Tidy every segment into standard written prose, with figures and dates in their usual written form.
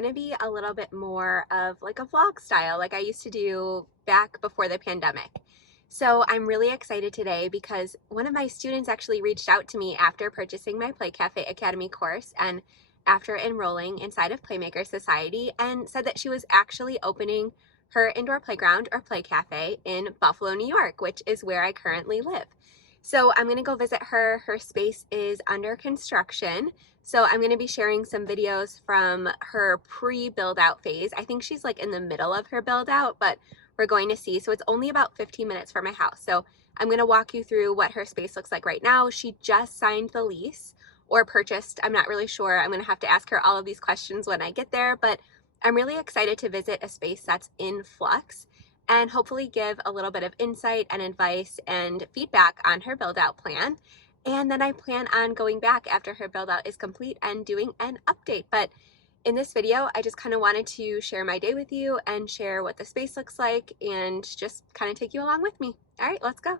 going to be a little bit more of like a vlog style like I used to do back before the pandemic. So I'm really excited today because one of my students actually reached out to me after purchasing my Play Cafe Academy course and after enrolling inside of Playmaker Society, and said that she was actually opening her indoor playground or Play Cafe in Buffalo, New York, which is where I currently live. So I'm going to go visit her. Her space is under construction. So I'm going to be sharing some videos from her pre-build out phase. I think she's like in the middle of her build out, but we're going to see. So it's only about 15 minutes from my house. So I'm going to walk you through what her space looks like right now. She just signed the lease or purchased. I'm not really sure. I'm going to have to ask her all of these questions when I get there, but I'm really excited to visit a space that's in flux and hopefully give a little bit of insight and advice and feedback on her build out plan. And then I plan on going back after her build out is complete and doing an update. But in this video, I just kind of wanted to share my day with you and share what the space looks like and just kind of take you along with me. All right, let's go.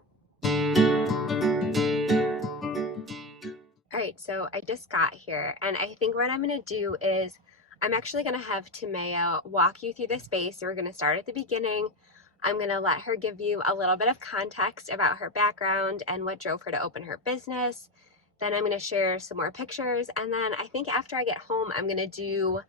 All right, so I just got here, and I think what I'm going to do is I'm actually going to have Timea walk you through the space. So we're going to start at the beginning. I'm going to let her give you a little bit of context about her background and what drove her to open her business. Then I'm going to share some more pictures, and then I think after I get home, I'm going to do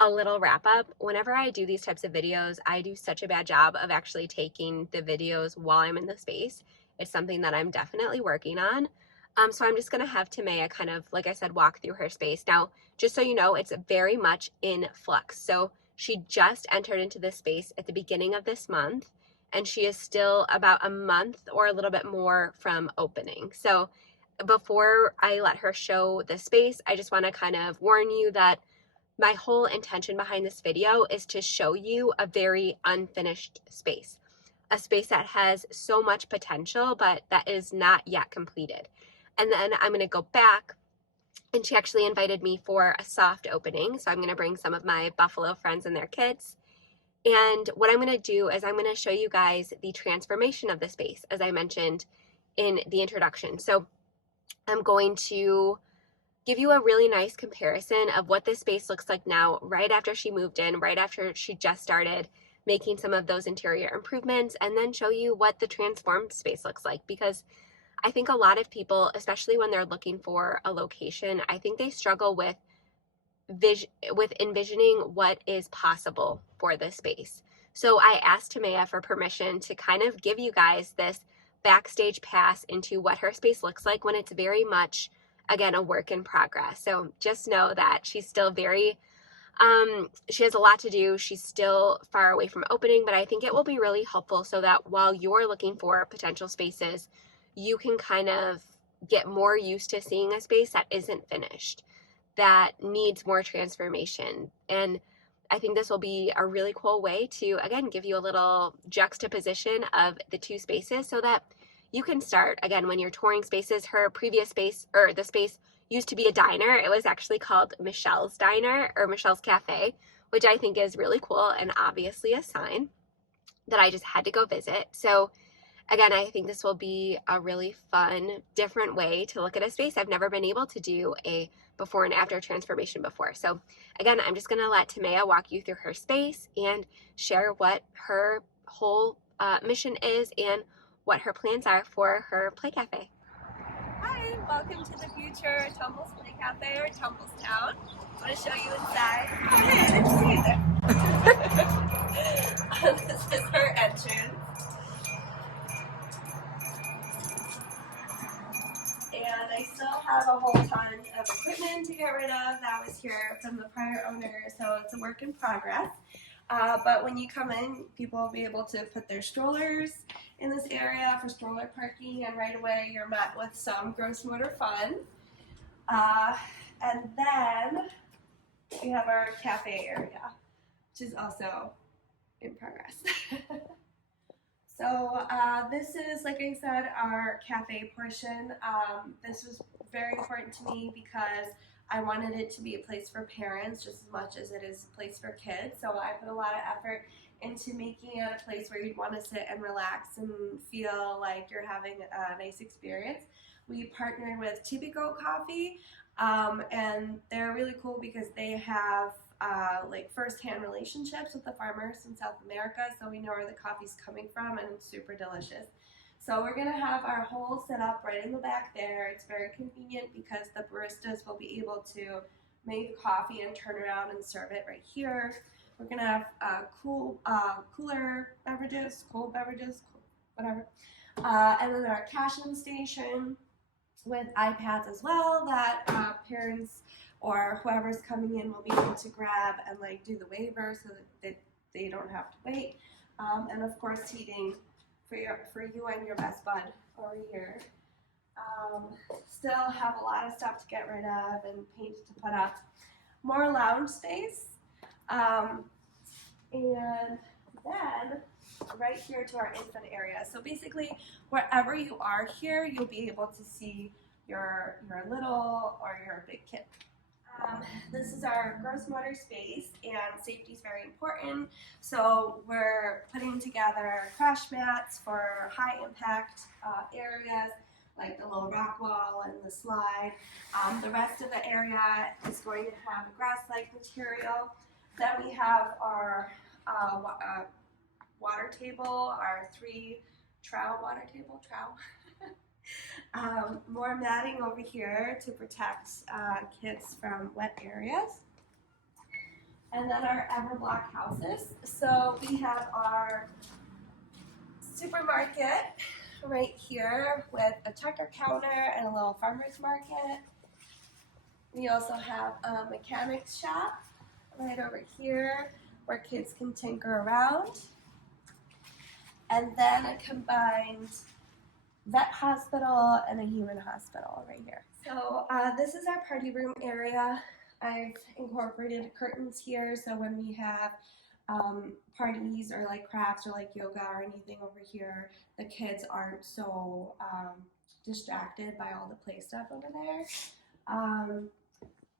a little wrap up. Whenever I do these types of videos, I do such a bad job of actually taking the videos while I'm in the space. It's something that I'm definitely working on. So I'm just going to have Timea kind of, like I said, walk through her space. Now, just so you know, it's very much in flux. So she just entered into this space at the beginning of this month, and she is still about a month or a little bit more from opening. So before I let her show the space, I just want to kind of warn you that my whole intention behind this video is to show you a very unfinished space, a space that has so much potential, but that is not yet completed. And then I'm going to go back, and she actually invited me for a soft opening. So I'm going to bring some of my Buffalo friends and their kids. And what I'm going to do is I'm going to show you guys the transformation of the space, as I mentioned in the introduction. So I'm going to give you a really nice comparison of what this space looks like now, right after she moved in, right after she just started making some of those interior improvements, and then show you what the transformed space looks like. Because I think a lot of people, especially when they're looking for a location, I think they struggle with envisioning what is possible for this space. So I asked Timea for permission to kind of give you guys this backstage pass into what her space looks like when it's very much, again, a work in progress. So just know that she's still very, she has a lot to do. She's still far away from opening, but I think it will be really helpful so that while you're looking for potential spaces, you can kind of get more used to seeing a space that isn't finished, that needs more transformation. And I think this will be a really cool way to, again, give you a little juxtaposition of the two spaces so that you can start, again, when you're touring spaces. Her previous space, or the space, used to be a diner. It was actually called Michelle's Diner or Michelle's Cafe, which I think is really cool and obviously a sign that I just had to go visit. So again, I think this will be a really fun, different way to look at a space. I've never been able to do a before and after transformation before. So again, I'm just going to let Timea walk you through her space and share what her whole mission is and what her plans are for her Play Cafe. Hi, welcome to the future Tumbles Play Cafe or Tumbles Town. I want to show you inside. Oh, hey, I didn't see you there. This is her entrance. And I still have a whole ton of equipment to get rid of that was here from the prior owner, so it's a work in progress. But when you come in, people will be able to put their strollers in this area for stroller parking, and right away you're met with some gross motor fun. And then we have our cafe area, which is also in progress. So this is, like I said, our cafe portion. This was very important to me because I wanted it to be a place for parents just as much as it is a place for kids. So I put a lot of effort into making it a place where you'd want to sit and relax and feel like you're having a nice experience. We partnered with Typico Coffee, and they're really cool because they have like first-hand relationships with the farmers in South America, so we know where the coffee's coming from, and it's super delicious. So we're gonna have our whole setup right in the back there. It's very convenient because the baristas will be able to make the coffee and turn around and serve it right here. We're gonna have cooler beverages, cold beverages, whatever. And then our cash-in station with iPads as well that parents or whoever's coming in will be able to grab and like do the waiver so that they don't have to wait. And of course heating for you and your best bud over here. Still have a lot of stuff to get rid of and paint to put up. More lounge space. And then right here to our infant area. So basically, wherever you are here, you'll be able to see your little or your big kid. This is our gross motor space, and safety is very important. So we're putting together crash mats for high impact areas, like the little rock wall and the slide. The rest of the area is going to have a grass-like material. Then we have our water table, our 3-trowel water table, more matting over here to protect kids from wet areas. And then our Everblock houses. So we have our supermarket right here with a checker counter and a little farmer's market. We also have a mechanics shop right over here where kids can tinker around. And then a combined vet hospital and a human hospital right here. So this is our party room area. I've incorporated curtains here, so when we have parties or like crafts or like yoga or anything over here, the kids aren't so distracted by all the play stuff over there.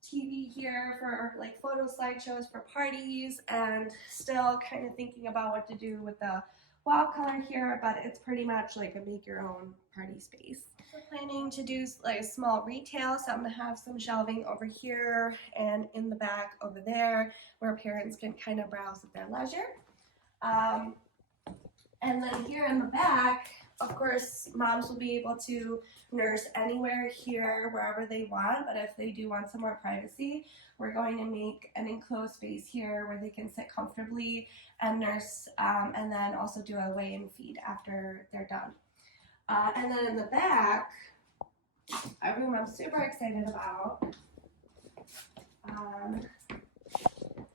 TV here for like photo slideshows for parties, and still kind of thinking about what to do with the wall color here, but it's pretty much like a make your own party space. We're planning to do like a small retail, so I'm gonna have some shelving over here and in the back over there where parents can kind of browse at their leisure. And then here in the back, of course, moms will be able to nurse anywhere here, wherever they want, but if they do want some more privacy, we're going to make an enclosed space here where they can sit comfortably and nurse, and then also do a weigh and feed after they're done. And then in the back, a room I'm super excited about.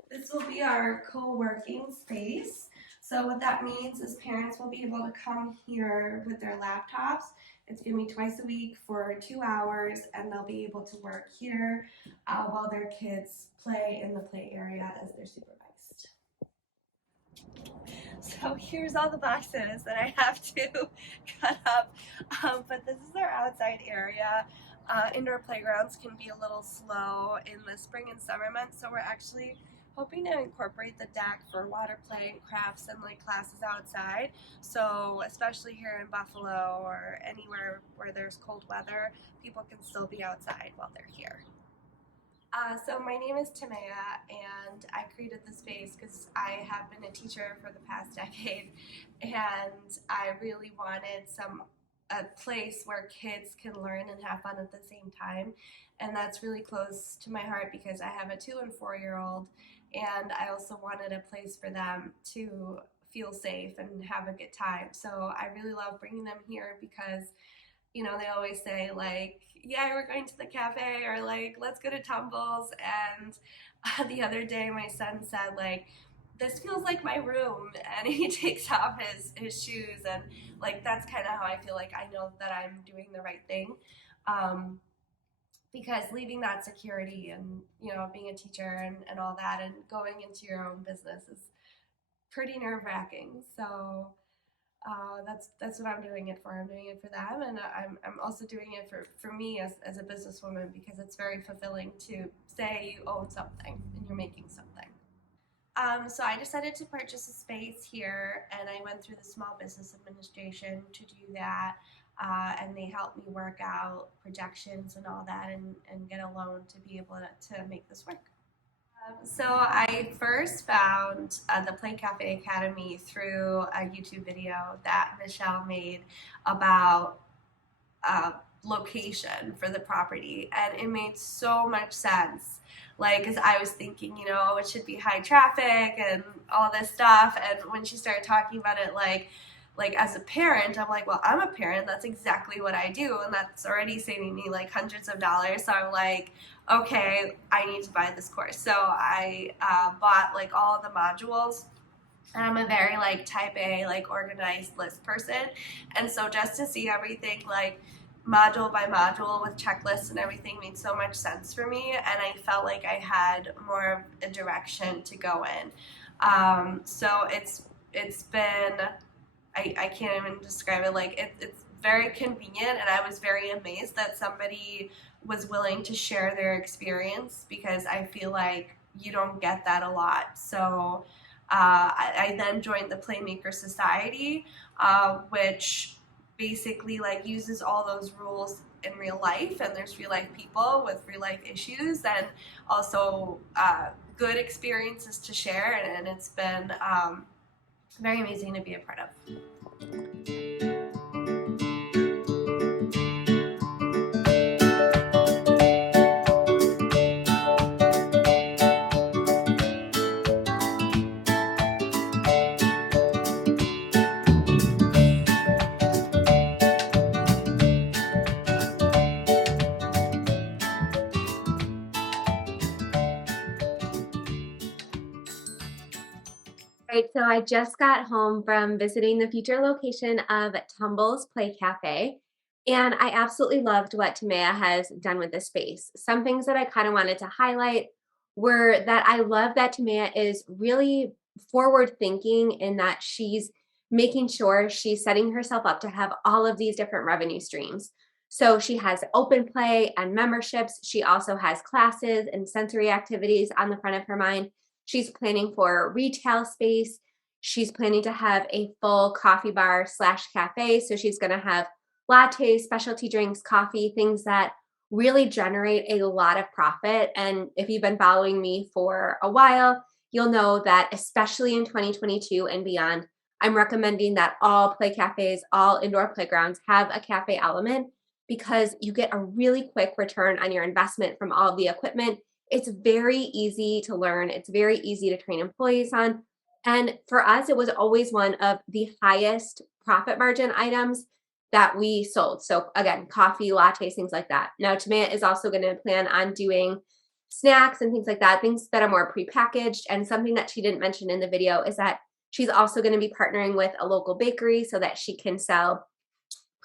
This will be our co-working space. So what that means is parents will be able to come here with their laptops. It's going to be twice a week for 2 hours, and they'll be able to work here while their kids play in the play area as they're supervised. So here's all the boxes that I have to cut up, but this is our outside area. Indoor playgrounds can be a little slow in the spring and summer months, so we're actually hoping to incorporate the deck for water play and crafts and like classes outside. So especially here in Buffalo or anywhere where there's cold weather, people can still be outside while they're here. So my name is Timea, and I created this space because I have been a teacher for the past decade, and I really wanted a place where kids can learn and have fun at the same time. And that's really close to my heart because I have a 2- and 4-year-old, and I also wanted a place for them to feel safe and have a good time. So I really love bringing them here because, you know, they always say like, yeah, we're going to the cafe, or like, let's go to Tumbles. And the other day my son said like, this feels like my room, and he takes off his shoes, and like that's kind of how I feel like I know that I'm doing the right thing. Because leaving that security and, you know, being a teacher and all that and going into your own business is pretty nerve-wracking. So that's what I'm doing it for. I'm doing it for them, and I'm also doing it for me as a businesswoman, because it's very fulfilling to say you own something and you're making something. So I decided to purchase a space here, and I went through the Small Business Administration to do that. And they helped me work out projections and all that, and get a loan to be able to make this work. So I first found the Play Cafe Academy through a YouTube video that Michelle made about uh, location for the property, and it made so much sense. Like, because I was thinking, it should be high traffic and all this stuff, and when she started talking about it, like as a parent, I'm like, well, I'm a parent. That's exactly what I do, and that's already saving me like hundreds of dollars. So I'm like, okay, I need to buy this course. So I bought like all of the modules, and I'm a very like type A, like organized list person. And so just to see everything like module by module with checklists and everything made so much sense for me. And I felt like I had more of a direction to go in. So it's been, I can't even describe it. Like it's very convenient, and I was very amazed that somebody was willing to share their experience, because I feel like you don't get that a lot. So I then joined the Playmaker Society, which basically like uses all those rules in real life, and there's real life people with real life issues, and also good experiences to share, and it's been very amazing to be a part of. Right, so I just got home from visiting the future location of Tumbles Play Cafe, and I absolutely loved what Timea has done with this space. Some things that I kind of wanted to highlight were that I love that Timea is really forward thinking in that she's making sure she's setting herself up to have all of these different revenue streams. So she has open play and memberships. She also has classes and sensory activities on the front of her mind. She's planning for retail space. She's planning to have a full coffee bar slash cafe. So she's going to have lattes, specialty drinks, coffee, things that really generate a lot of profit. And if you've been following me for a while, you'll know that especially in 2022 and beyond, I'm recommending that all play cafes, all indoor playgrounds have a cafe element, because you get a really quick return on your investment from all of the equipment. It's very easy to learn. It's very easy to train employees on. And for us, it was always one of the highest profit margin items that we sold. So again, coffee, lattes, things like that. Now, Timea is also going to plan on doing snacks and things like that, things that are more prepackaged. And something that she didn't mention in the video is that she's also going to be partnering with a local bakery so that she can sell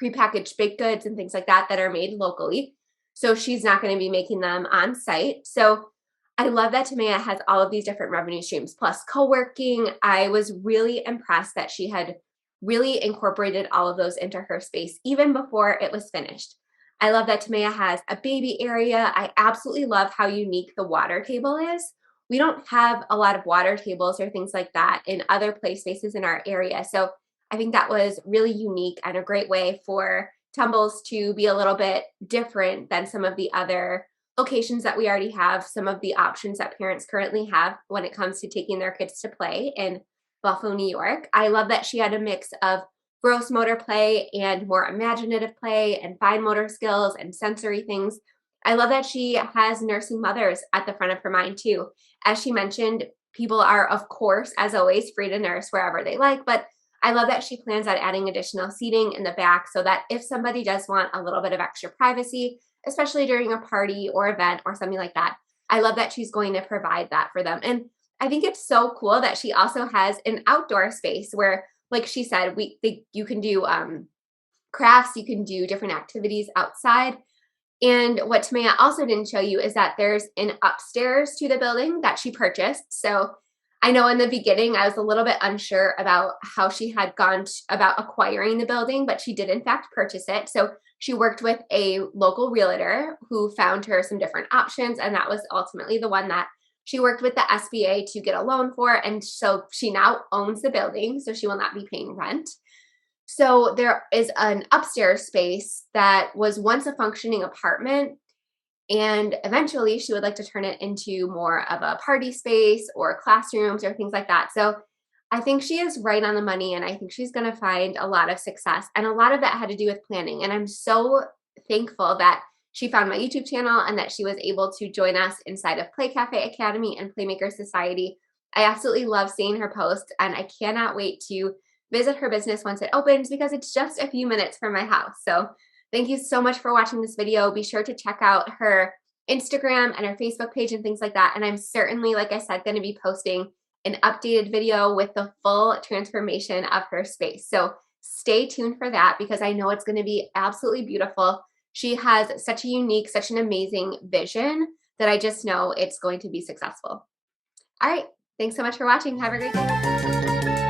prepackaged baked goods and things like that that are made locally. So she's not going to be making them on site. So I love that Timea has all of these different revenue streams plus co-working. I was really impressed that she had really incorporated all of those into her space even before it was finished. I love that Timea has a baby area. I absolutely love how unique the water table is. We don't have a lot of water tables or things like that in other play spaces in our area. So I think that was really unique and a great way for Tumbles to be a little bit different than some of the other locations that we already have, some of the options that parents currently have when it comes to taking their kids to play in Buffalo, New York. I love that she had a mix of gross motor play and more imaginative play and fine motor skills and sensory things. I love that she has nursing mothers at the front of her mind too. As she mentioned, people are, of course, as always, free to nurse wherever they like, but I love that she plans on adding additional seating in the back so that if somebody does want a little bit of extra privacy, especially during a party or event or something like that, I love that she's going to provide that for them. And I think it's so cool that she also has an outdoor space where, like she said, you can do crafts, you can do different activities outside. And what Timea also didn't show you is that there's an upstairs to the building that she purchased. So I know in the beginning I was a little bit unsure about how she had gone about acquiring the building, but she did in fact purchase it. So she worked with a local realtor who found her some different options, and that was ultimately the one that she worked with the SBA to get a loan for. And so she now owns the building, so she will not be paying rent. So there is an upstairs space that was once a functioning apartment. And eventually she would like to turn it into more of a party space or classrooms or things like that. So I think she is right on the money, and I think she's going to find a lot of success. And a lot of that had to do with planning. And I'm so thankful that she found my YouTube channel and that she was able to join us inside of Play Cafe Academy and Playmaker Society. I absolutely love seeing her post, and I cannot wait to visit her business once it opens because it's just a few minutes from my house. So thank you so much for watching this video. Be sure to check out her Instagram and her Facebook page and things like that. And I'm certainly, like I said, going to be posting an updated video with the full transformation of her space. So stay tuned for that because I know it's going to be absolutely beautiful. She has such a unique, such an amazing vision that I just know it's going to be successful. All right. Thanks so much for watching. Have a great day.